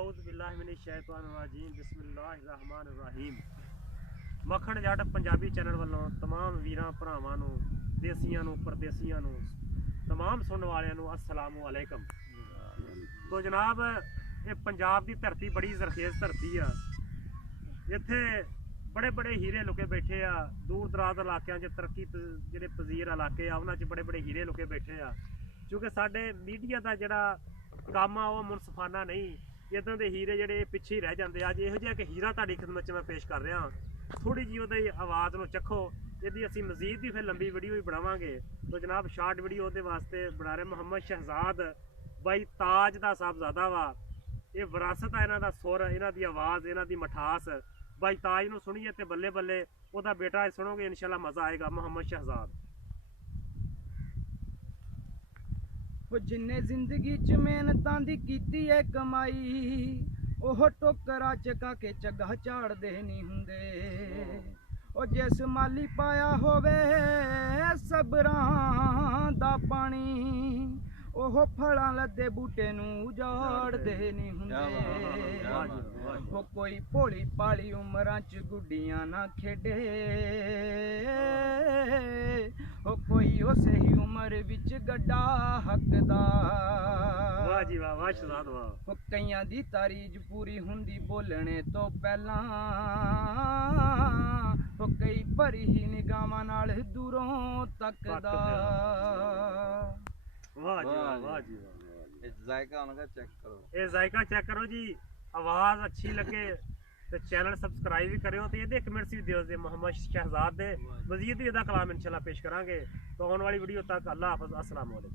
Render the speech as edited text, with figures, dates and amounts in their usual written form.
औज़ुबिल्लाहिमिनश्शैतानिर्रजीम बिस्मिल्लाहिर्रहमानिर्रहीम। मक्खण जट पंजाबी चैनल वालों तमाम वीरां भरावां नूं देसियां नूं परदेसियां नूं तमाम सुनने वालियां नूं अस्सलामु अलैकुम। तो जनाब ये पंजाब की धरती बड़ी जरखेज धरती आ। इत्थे बड़े बड़े हीरे लुके बैठे आ। दूर दराज इलाकों च तरक्की जिहड़े पजीर इलाके आ उन्हां च बड़े बड़े हीरे लुके बैठे आ। क्योंकि साडे मीडिया का जिहड़ा काम आ वो मुनसफाना नहीं, इदां दे हीरे जिहड़े पिछे ही रह जाते। अज इहो जिहा कि हीरा तुहाडी खिदमत च मैं पेश कर रहा। थोड़ी जी उहदी आवाज़ नूं चखो, इहदी असीं मजीद भी फिर लंबी वीडियो भी बनावांगे। तो जनाब शार्ट वीडियो उहदे वास्ते बना रहे। मुहम्मद शहजाद बाई ताज दा साहबजादा वा। ये विरासत है इन्हां दा सुर, इन्हां दी आवाज़, इन्हां दी मठास। बाई ताज नूं सुनिए ते बल्ले बल्ले उहदा बेटा सुनोगे इंशाअल्लाह मज़ा आएगा। मुहम्मद शहजाद जिन्ने जिंदगी च मेहनतां दी कीती है कमाई, ओह टोकरा चका के चगा झाड़दे नहीं हुंदे। ओ जिस माली पाया होवे सबरां दा पानी, ओह फलां लदे बूटे नूं उजाड़दे नहीं हुंदे। ओ कोई भोली भाली उमरां च गुड्डियां ना खेडे, ओ कोई उसे ही उम्र विच गड्डा हकदा। वाह जी वाह, वाह शहजाद वाह। ओ कईयां दी तारीज पूरी हुंदी बोलने तो पहलां, ओ कई भरी ही निगाहां नाल दूरों तकदा। वाह जी वाह, वाह जी वाह। जायका उनका चेक करो, ये जायका चेक करो जी। आवाज़ अच्छी लगे तो चैनल सबसक्राइब भी करो। तो ये कमेंट्स भी दिओ। मुहम्मद शहजाद दे मजीद भी इहदा कलाम इंशाअल्लाह पेश करांगे। तो आने वाली वीडियो तक अल्लाह हाफ़िज़, अस्सलाम वालेकुम।